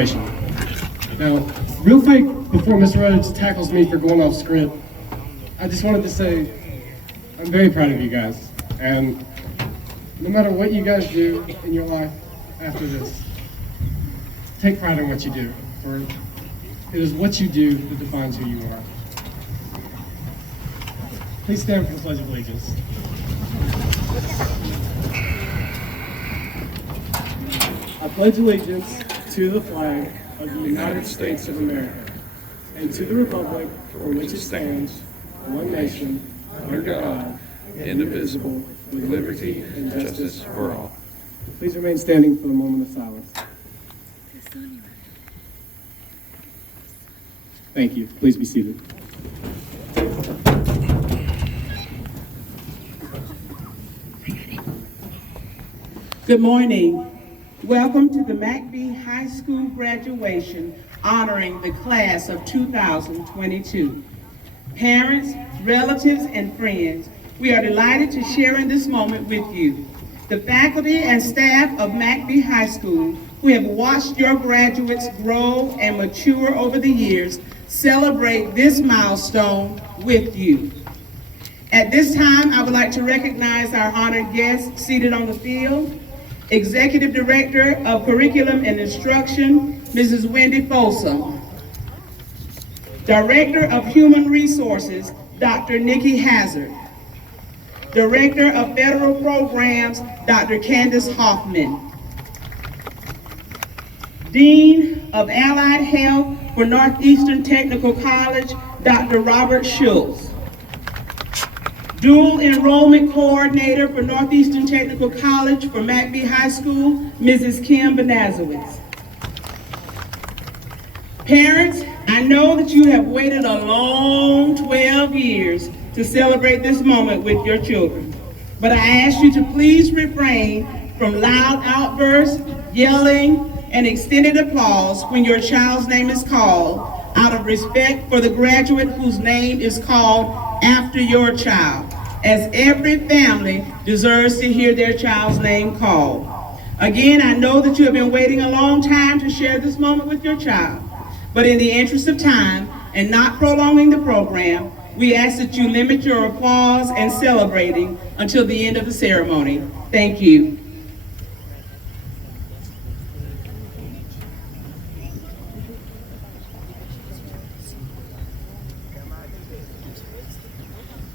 Now, real quick, before Mr. Rhodes tackles me for going off script, I just wanted to say I'm very proud of you guys. And no matter what you guys do in your life after this, take pride in what you do. For it is what you do that defines who you are. Please stand for the Pledge of Allegiance. I pledge allegiance to the flag of the United States of America and to the republic for which it stands, one nation, under God, indivisible, with liberty and justice for all. Please remain standing for the moment of silence. Thank you. Please be seated. Good morning. Welcome to the McBee High School graduation honoring the class of 2022. Parents, relatives, and friends, we are delighted to share in this moment with you. The faculty and staff of McBee High School, who have watched your graduates grow and mature over the years, celebrate this milestone with you. At this time, I would like to recognize our honored guests seated on the field. Executive Director of Curriculum and Instruction, Mrs. Wendy Folsom. Director of Human Resources, Dr. Nikki Hazard. Director of Federal Programs, Dr. Candace Hoffman. Dean of Allied Health for Northeastern Technical College, Dr. Robert Schultz. Dual Enrollment Coordinator for Northeastern Technical College for McBee High School, Mrs. Kim Benazowitz. Parents, I know that you have waited a long 12 years to celebrate this moment with your children, but I ask you to please refrain from loud outbursts, yelling, and extended applause when your child's name is called, out of respect for the graduate whose name is called after your child, as every family deserves to hear their child's name called. Again, I know that you have been waiting a long time to share this moment with your child, but in the interest of time and not prolonging the program, we ask that you limit your applause and celebrating until the end of the ceremony. Thank you.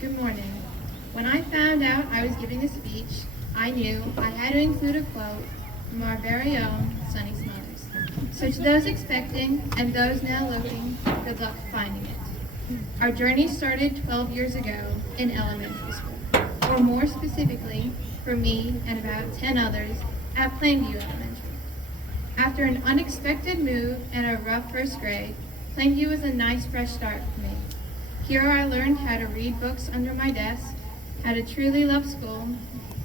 Good morning. When I found out I was giving a speech, I knew I had to include a quote from our very own Sonny Smothers. So to those expecting and those now looking, good luck finding it. Our journey started 12 years ago in elementary school, or more specifically, for me and about 10 others at Plainview Elementary. After an unexpected move and a rough first grade, Plainview was a nice fresh start for me. Here I learned how to read books under my desk, how to truly love school,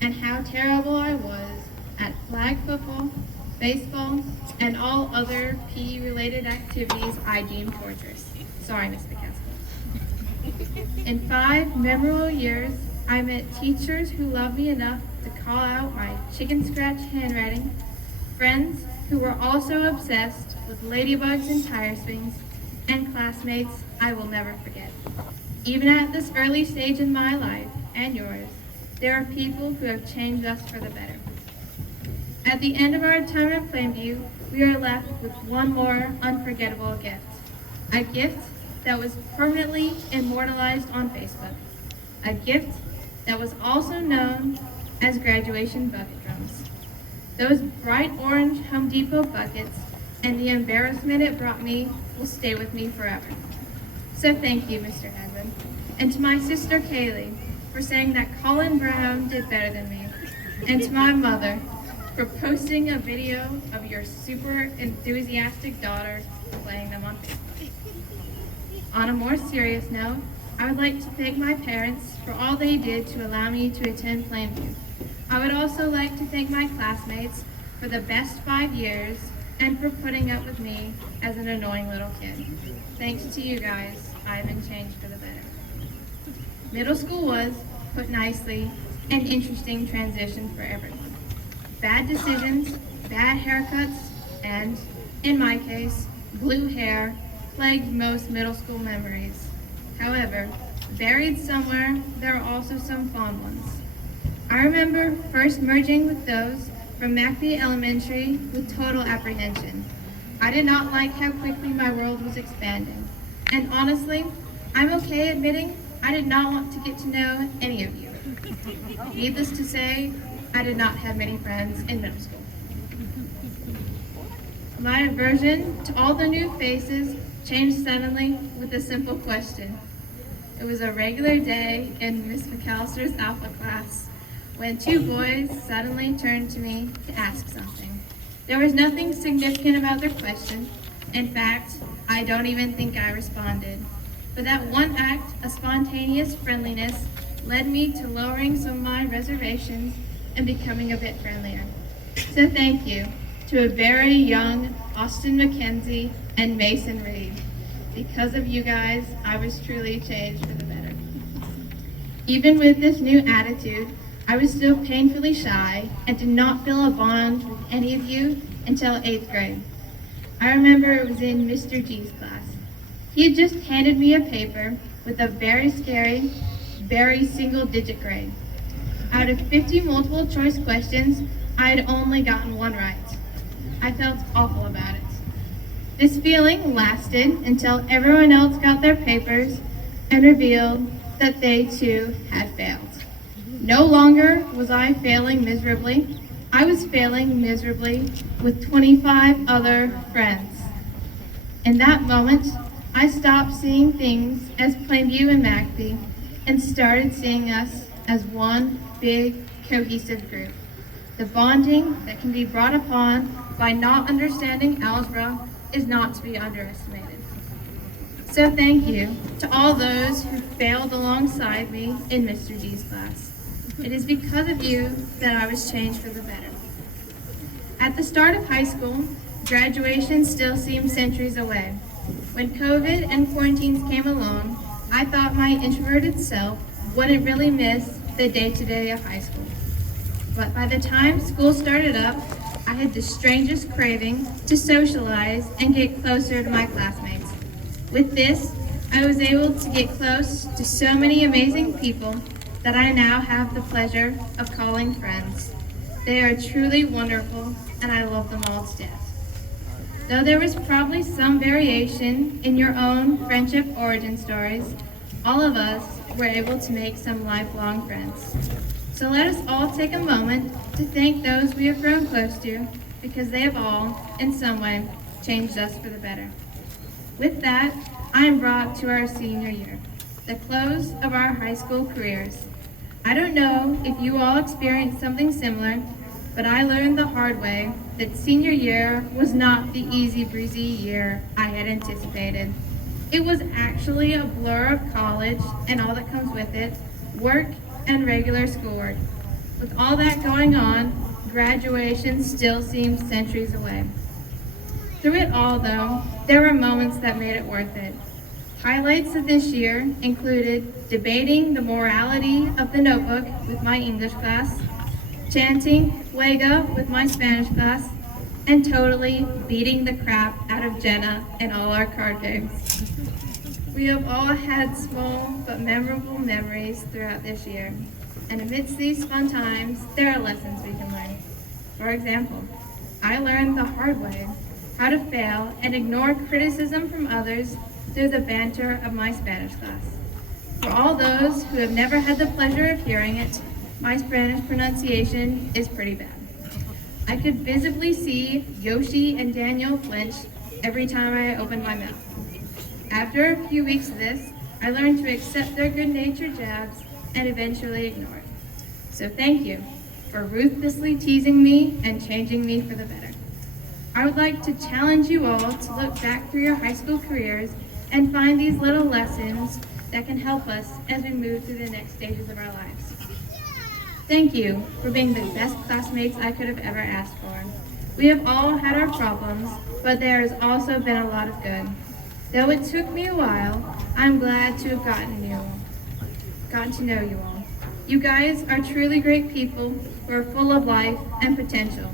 and how terrible I was at flag football, baseball, and all other PE-related activities I deemed torturous. Sorry, Ms. McCaskill. In 5 memorable years, I met teachers who loved me enough to call out my chicken scratch handwriting, friends who were also obsessed with ladybugs and tire swings, and classmates I will never forget. Even at this early stage in my life, and yours, there are people who have changed us for the better. At the end of our time at Plainview, we are left with one more unforgettable gift. A gift that was permanently immortalized on Facebook. A gift that was also known as graduation bucket drums. Those bright orange Home Depot buckets and the embarrassment it brought me will stay with me forever. So thank you, Mr. Hedman, and to my sister Kaylee for saying that Colin Brown did better than me, and to my mother for posting a video of your super enthusiastic daughter playing them on Facebook. On a more serious note, I would like to thank my parents for all they did to allow me to attend Plainview. I would also like to thank my classmates for the best 5 years and for putting up with me as an annoying little kid. Thanks to you guys, I've been changed for the better. Middle school was, put nicely, an interesting transition for everyone. Bad decisions, bad haircuts, and In my case, blue hair plagued most middle school memories. However, buried somewhere, there are also some fond ones. I remember first merging with those from McBee Elementary with total apprehension. I did not like how quickly my world was expanding. And honestly, I'm okay admitting I did not want to get to know any of you. Needless to say, I did not have many friends in middle school. My aversion to all the new faces changed suddenly with a simple question. It was a regular day in Miss McAllister's Alpha class when two boys suddenly turned to me to ask something. There was nothing significant about their question. In fact, I don't even think I responded. But that one act of spontaneous friendliness led me to lowering some of my reservations and becoming a bit friendlier. So thank you to a very young Austin McKenzie and Mason Reed. Because of you guys, I was truly changed for the better. Even with this new attitude, I was still painfully shy and did not feel a bond with any of you until 8th grade. I remember it was in Mr. G's class. He had just handed me a paper with a very scary, very single-digit grade. Out of 50 multiple choice questions, I had only gotten one right. I felt awful about it. This feeling lasted until everyone else got their papers and revealed that they too had failed. No longer was I failing miserably. I was failing miserably with 25 other friends. In that moment, I stopped seeing things as Plainview and McBee and started seeing us as one big, cohesive group. The bonding that can be brought upon by not understanding algebra is not to be underestimated. So thank you to all those who failed alongside me in Mr. G's class. It is because of you that I was changed for the better. At the start of high school, graduation still seemed centuries away. When COVID and quarantines came along, I thought my introverted self wouldn't really miss the day-to-day of high school. But by the time school started up, I had the strangest craving to socialize and get closer to my classmates. With this, I was able to get close to so many amazing people that I now have the pleasure of calling friends. They are truly wonderful, and I love them all to death. Though there was probably some variation in your own friendship origin stories, all of us were able to make some lifelong friends. So let us all take a moment to thank those we have grown close to, because they have all, in some way, changed us for the better. With that, I am brought to our senior year, the close of our high school careers. I don't know if you all experienced something similar, but I learned the hard way that senior year was not the easy breezy year I had anticipated. It was actually a blur of college and all that comes with it, work and regular schoolwork. With all that going on, graduation still seems centuries away. Through it all though, there were moments that made it worth it. Highlights of this year included debating the morality of the notebook with my English class, chanting Fuego with my Spanish class, and totally beating the crap out of Jenna in all our card games. We have all had small but memorable memories throughout this year, and amidst these fun times, there are lessons we can learn. For example, I learned the hard way how to fail and ignore criticism from others through the banter of my Spanish class. For all those who have never had the pleasure of hearing it, my Spanish pronunciation is pretty bad. I could visibly see Yoshi and Daniel flinch every time I opened my mouth. After a few weeks of this, I learned to accept their good-natured jabs and eventually ignore it. So thank you for ruthlessly teasing me and changing me for the better. I would like to challenge you all to look back through your high school careers and find these little lessons that can help us as we move through the next stages of our lives. Thank you for being the best classmates I could have ever asked for. We have all had our problems, but there has also been a lot of good. Though it took me a while, I'm glad to have gotten to know you all. You guys are truly great people who are full of life and potential.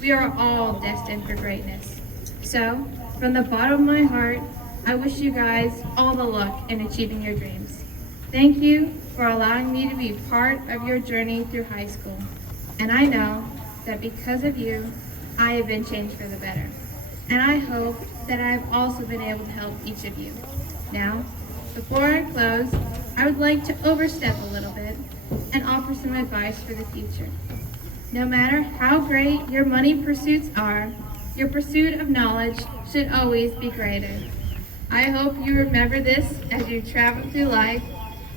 We are all destined for greatness. So, from the bottom of my heart, I wish you guys all the luck in achieving your dreams. Thank you for allowing me to be part of your journey through high school. And I know that because of you, I have been changed for the better. And I hope that I have also been able to help each of you. Now, before I close, I would like to overstep a little bit and offer some advice for the future. No matter how great your money pursuits are, your pursuit of knowledge should always be greater. I hope you remember this as you travel through life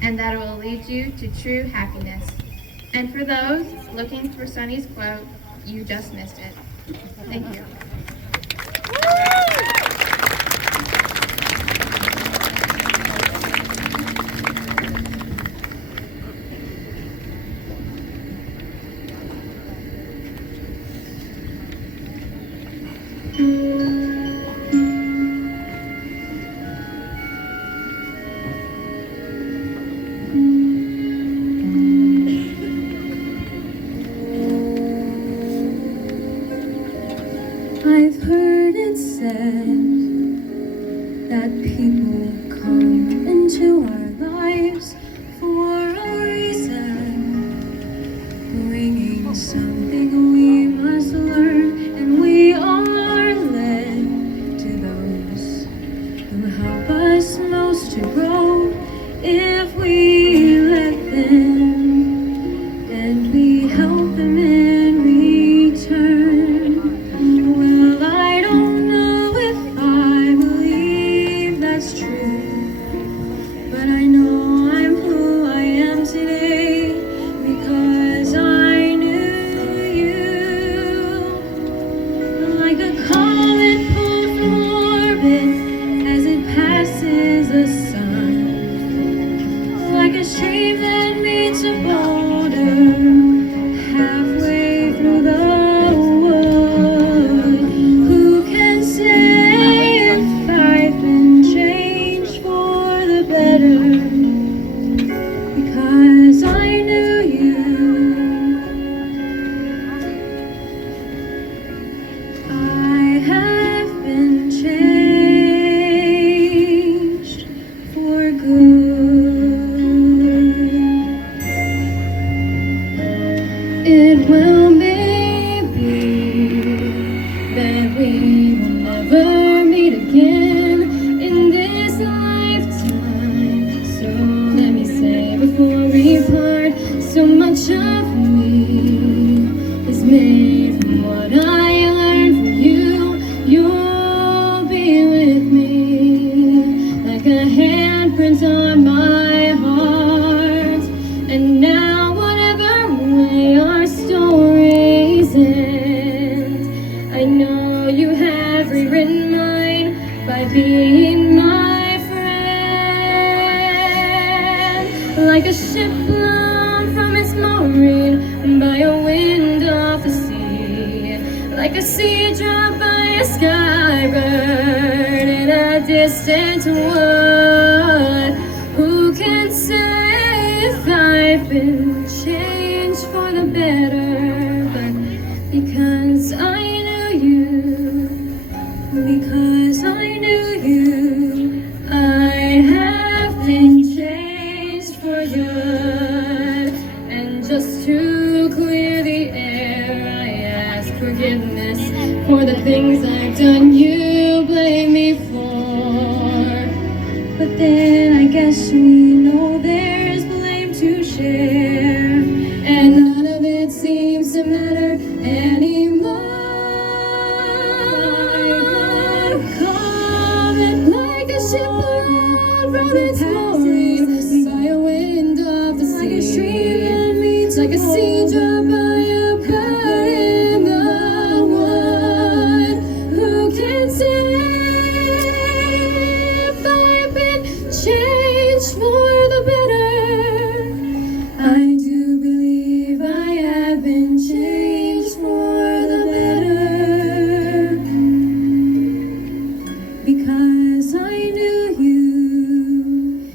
and that it will lead you to true happiness. And for those looking for Sunny's quote, you just missed it. Thank you. I've heard it said that people come into our lives for a reason, bringing something we must learn, and we are led to those who help us most to grow if we let them, and we help them in return. Well, I don't know if I believe that's true, but I know I'm who I am today because I knew you. Like a comet pulled from orbit as it passes the sun, like a stream that meets a boulder halfway through the wood. Who can say if I've been changed for the better? Because I knew you. I have been changed for good. It will maybe that we will never meet again in this lifetime. So let me say before we part, so much of me is made from what I learned from you. You'll be with me like a handprint on my heart. And now whatever way our stories end, I know you have rewritten mine by being my friend. Like a ship blown from its mooring by a wind off the sea, like a sea drop by a skybird in a distant wood. Who can say if I've been changed for the better? But because I knew you, because I knew you, I have been changed for good. And just to clear the air, I ask forgiveness for the things I've done you blame me for. But then I guess we know there's blame to share, and none of it seems to matter anymore. Comet like a ship around from its mooring by a wind of the sea, like a stream that meets like a sea drop by a bird in the wood. Who can say if I've been changed for the better? I do believe I have been changed for the better, because I knew you,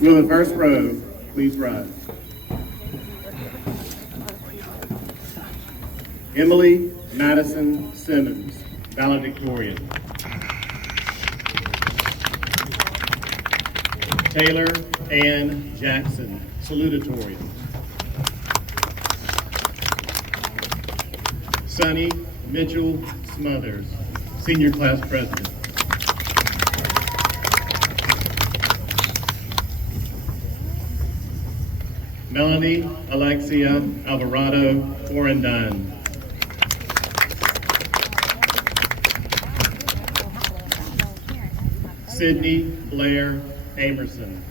Will the first row please rise? Emily Madison Simmons, valedictorian. Taylor Ann Jackson, salutatorian. Sonny Mitchell Smothers, senior class president. Melanie Alexia Alvarado Orendine. Sydney Blair Amerson.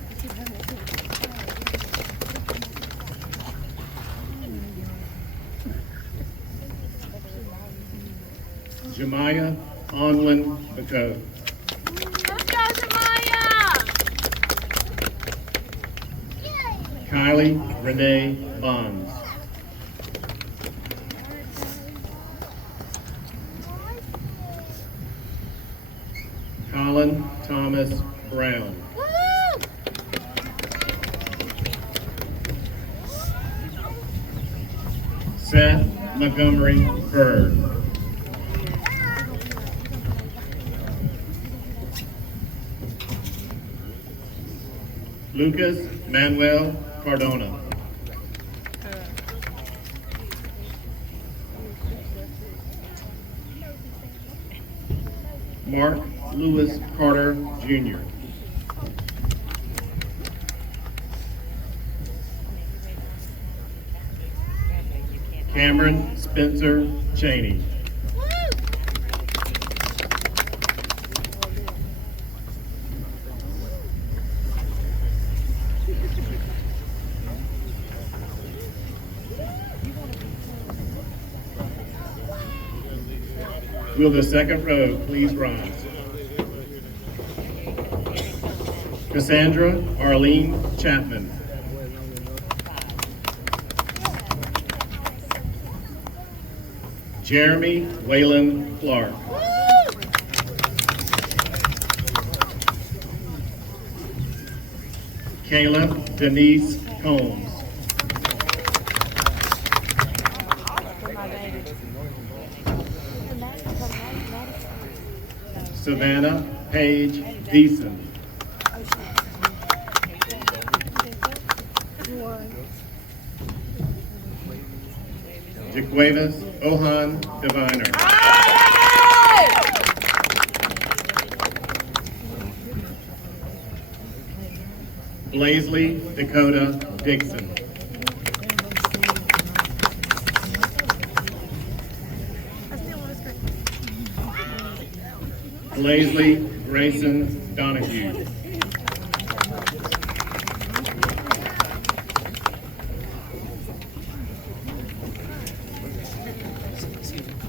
Jemiah Onwin Bako. Kylie Renee Bonds. Colin Thomas Brown. Seth Montgomery Bird. Lucas Manuel Cardona. Mark Lewis Carter Jr. Cameron Spencer Cheney. Will the second row please rise? Cassandra Arlene Chapman. Jeremy Waylon Clark. Kayla Denise Combs. Savannah Paige Deason. Jaquavis Ohan Diviner. Blaisley Dakota Dixon. Blaisley Grayson Donahue.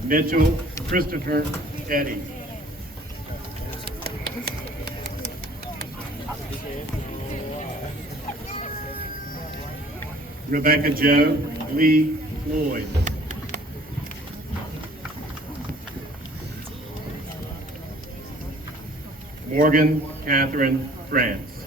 Mitchell Christopher Eddy. Rebecca Jo Lee Floyd. Morgan Catherine France.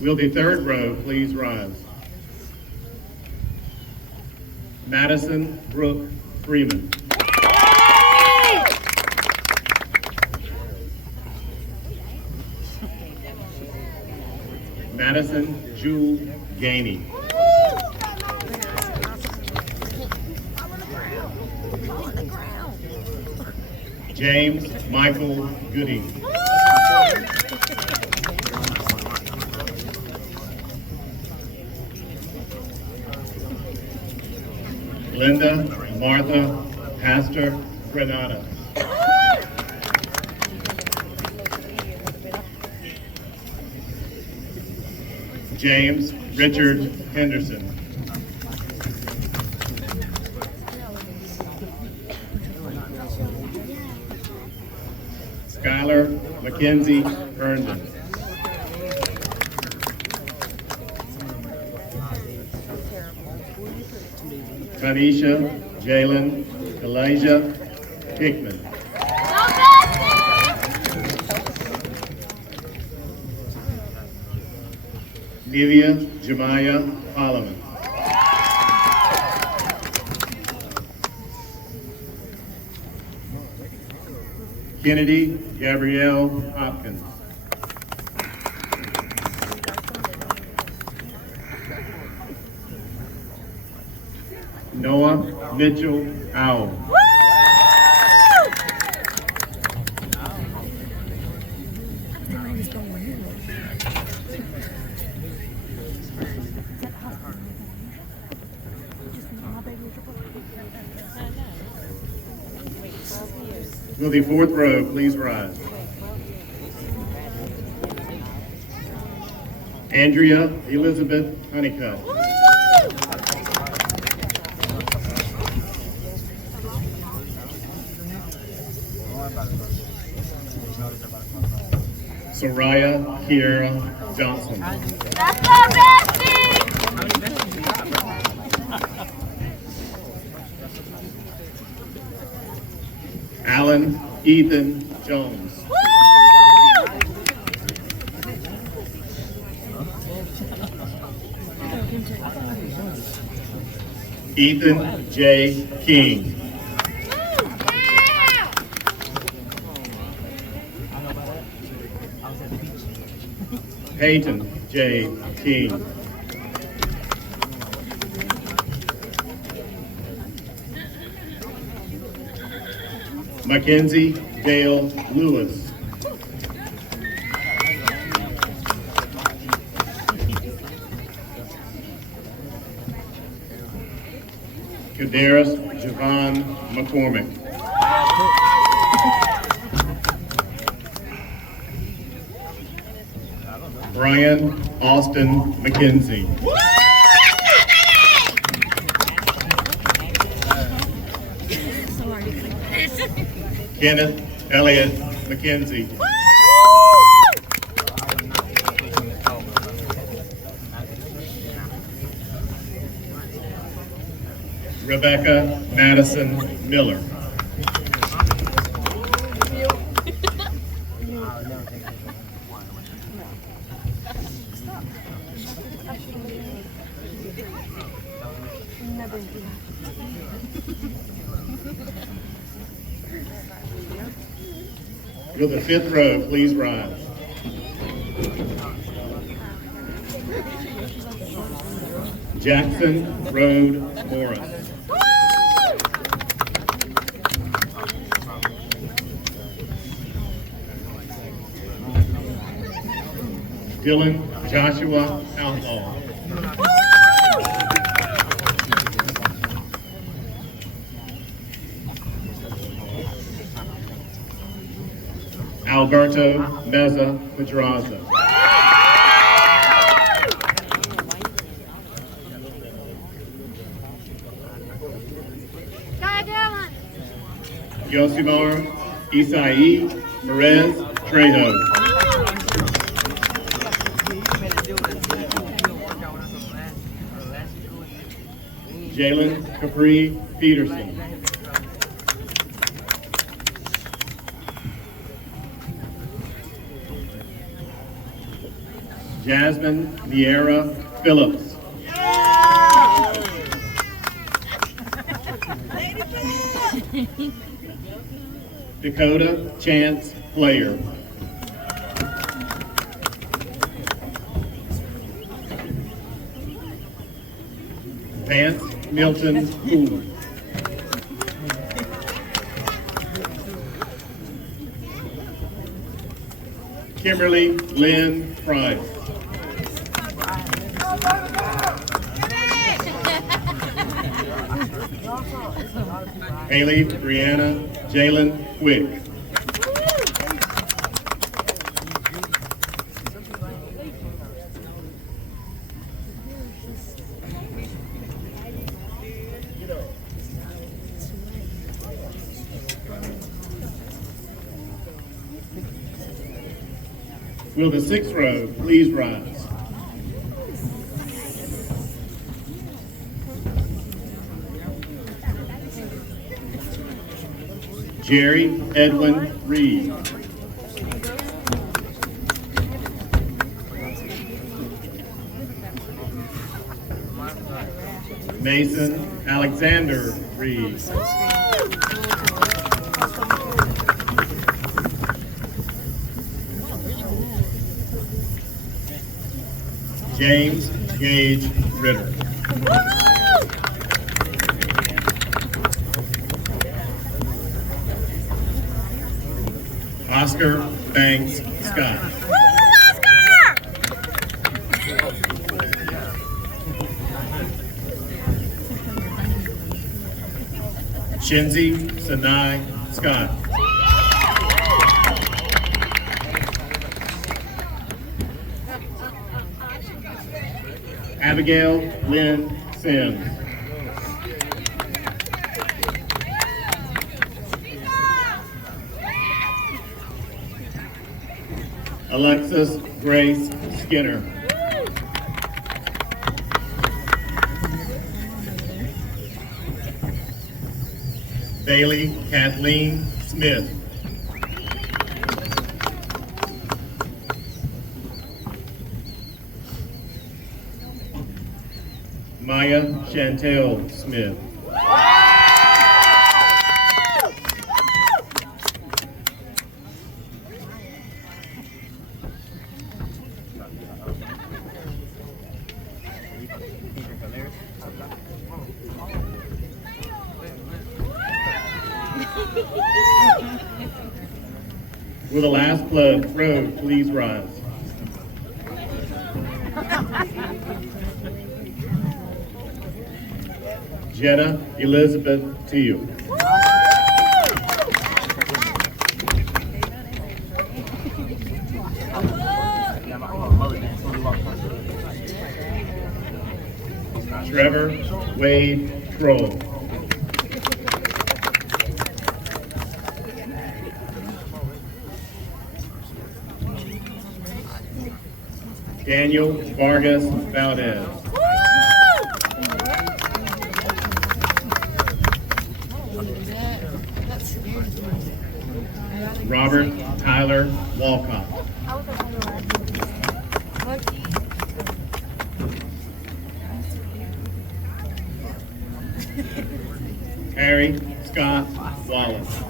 Will the third row please rise? Madison Brooke Freeman. Madison Jewel Gainey. James Michael Gooding. Linda Martha Pastor Granada. James Richard Henderson. Skylar Mackenzie Herndon. Tanisha Jalen Elijah Hickman. Nivea Jemiah Holloman. Kennedy Gabrielle Hopkins. Noah Mitchell Owl. Will the fourth row please rise? Andrea Elizabeth Honeycutt. Soraya Kiera Johnson. That's my bestie! Alan Ethan Jones. Ethan J. King. Peyton J. King. Mackenzie Dale Lewis. Kadaris Javon McCormick. Brian Austin McKenzie. Kenneth Elliott McKenzie. Rebecca Madison Miller. Will the fifth row please rise? Jackson Road Morris. Dylan Joshua Outlaw. Alberto Meza Pedraza. Yosimar Isai Perez Trejo. Jalen Capri Peterson. Jasmine Vieira Phillips. Dakota Chance Player. Vance Milton Poole. Kimberly Lynn Price. Haley Brianna Jalen Quick. Will the sixth row please rise? Jerry Edwin Reed. Mason Alexander Reed. James Gage Ritter. Oscar Banks Scott. Shinzi Sanai Scott. Abigail Lynn Sims. Alexis Grace Skinner. Bailey Kathleen Smith. Maya Chantel Smith. Will the last plug road please rise? Jetta Elizabeth Teal. Trevor Wade Kroll. Daniel Vargas Valdez. Robert Tyler Walcott. Harry Scott Wallace.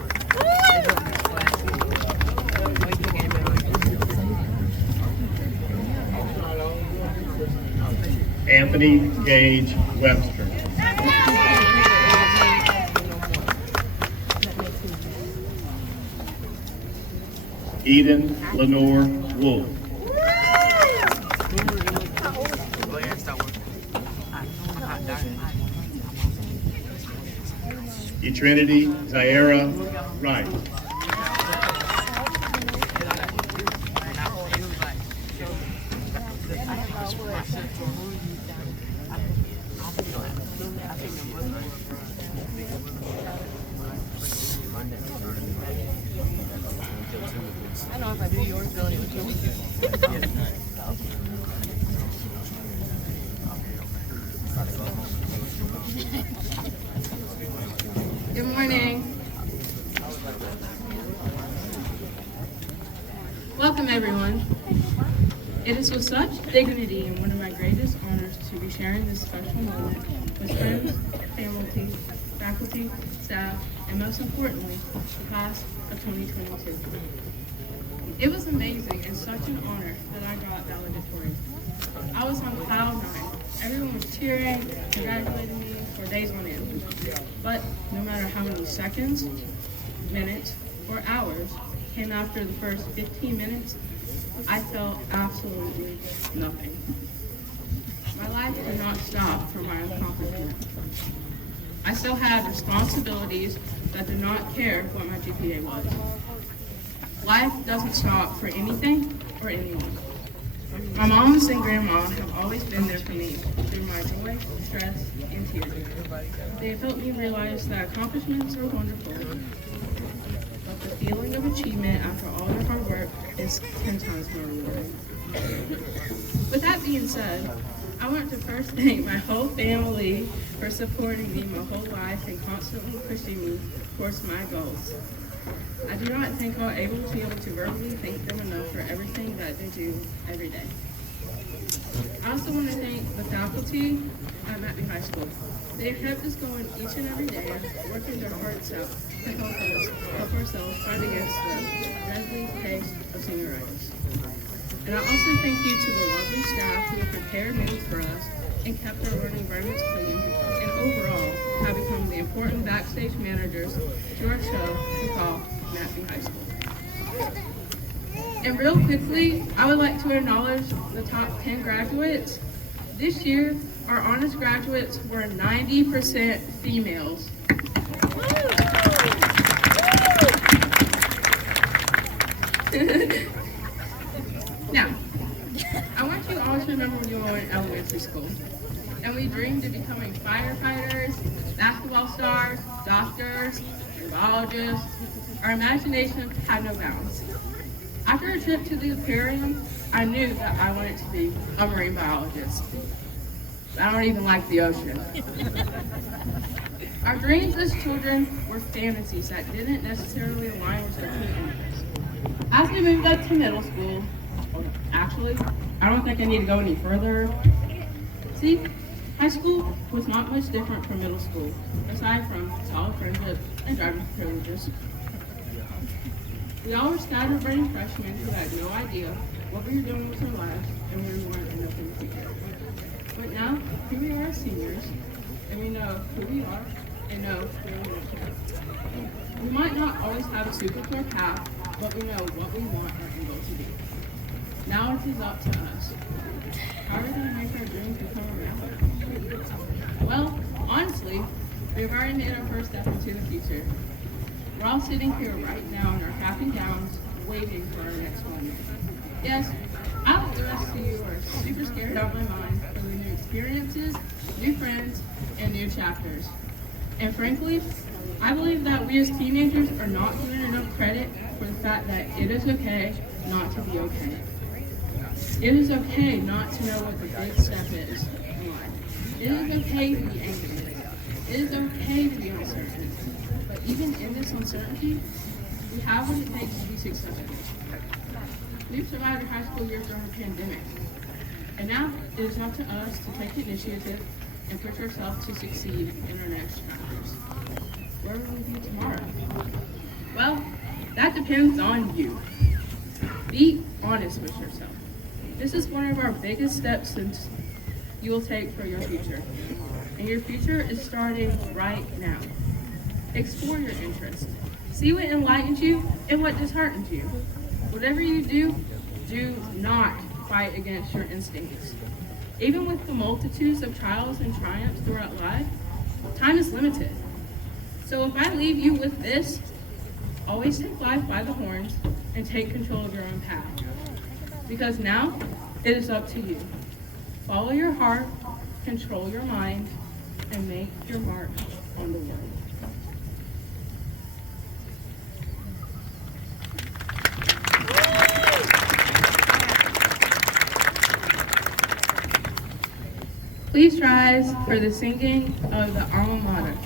Anthony Gage Webster. Eden Lenore Wolf. Etrinity Zaira Wright. I know if I do yours, Billy would do it. Good morning. Welcome, everyone. It is with such dignity and one of my greatest honors to be sharing this special moment with friends, family, faculty, staff, and most importantly, the class of 2022. It was amazing and such an honor that I got valedictorian. I was on cloud nine. Everyone was cheering, congratulating me for days on end. But no matter how many seconds, minutes, or hours came after the first 15 minutes, I felt absolutely nothing. My life did not stop for my accomplishment. I still had responsibilities that did not care what my GPA was. Life doesn't stop for anything or anyone. My moms and grandma have always been there for me through my joy, stress, and tears. They have helped me realize that accomplishments are wonderful, but the feeling of achievement after all your hard work is 10 times more rewarding. With that being said, I want to first thank my whole family for supporting me my whole life and constantly pushing me towards my goals. I do not think I'll be able to verbally thank them enough for everything that they do every day. I also want to thank the faculty at McBee High School. They've kept us going each and every day, working their hearts out to help ourselves fight against the deadly pace of senioritis. And I also thank you to the lovely staff who have prepared meals for us and kept our learning environments clean, and overall have become the important backstage managers to our show we call McBee High School. And real quickly, I would like to acknowledge the top 10 graduates. This year, our honors graduates were 90% females. Now, I want you all to remember when you were in elementary school, and we dreamed of becoming firefighters, basketball stars, doctors, and biologists. Our imagination had no bounds. After a trip to the aquarium, I knew that I wanted to be a marine biologist. I don't even like the ocean. Our dreams as children were fantasies that didn't necessarily align with our interests. As we moved up to middle school, actually, I don't think I need to go any further. See, high school was not much different from middle school, aside from solid friendships and driving privileges. We all were scatterbrained freshmen who had no idea what we were doing with our lives and where we wanted to end up in the future. But now, here we are as seniors, and we know who we are and know where we want to go. We might not always have a super clear path, but we know what we want our end goal to be. Now it is up to us. How are we going to make our dreams become a reality? Well, honestly, we've already made our first step into the future. We're all sitting here right now in our cap and gowns, waiting for our next one. Yes, I like the rest of you are super scared out of my mind for the new experiences, new friends, and new chapters. And frankly, I believe that we as teenagers are not given enough credit for the fact that it is okay not to be okay. It is okay not to know what the big step is in life. It is okay to be angry. It is okay to be uncertain. But even in this uncertainty, we have what it takes to be successful. We've survived our high school years during a pandemic. And now it is up to us to take initiative and push ourselves to succeed in our next chapters. Where will we be tomorrow? Well, that depends on you. Be honest with yourself. This is one of our biggest steps since you will take for your future. And your future is starting right now. Explore your interests. See what enlightens you and what disheartens you. Whatever you do, do not fight against your instincts. Even with the multitudes of trials and triumphs throughout life, time is limited. So if I leave you with this, always take life by the horns and take control of your own path. Because now, it is up to you. Follow your heart, control your mind, and make your mark on the world. Please rise for the singing of the alma mater.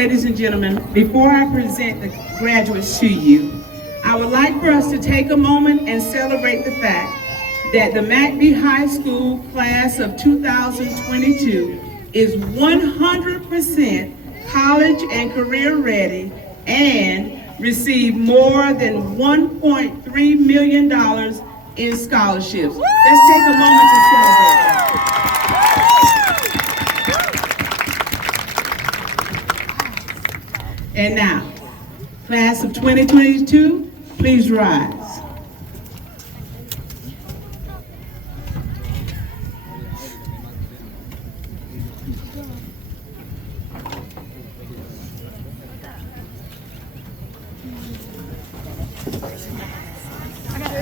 Ladies and gentlemen, before I present the graduates to you, I would like for us to take a moment and celebrate the fact that the McBee High School class of 2022 is 100% college and career ready and received more than $1.3 million in scholarships. Let's take a moment to celebrate that. And now, class of 2022, please rise.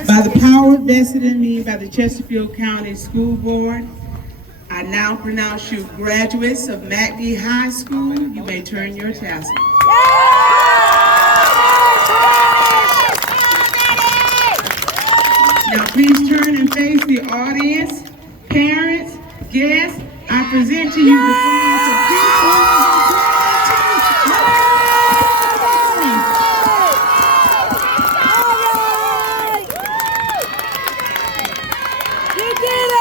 By the power vested in me by the Chesterfield County School Board, I now pronounce you graduates of McBee High School. You may turn your tassels. Now please turn and face the audience, parents, guests. I present to you the class of 2022. You did it!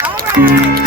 All right.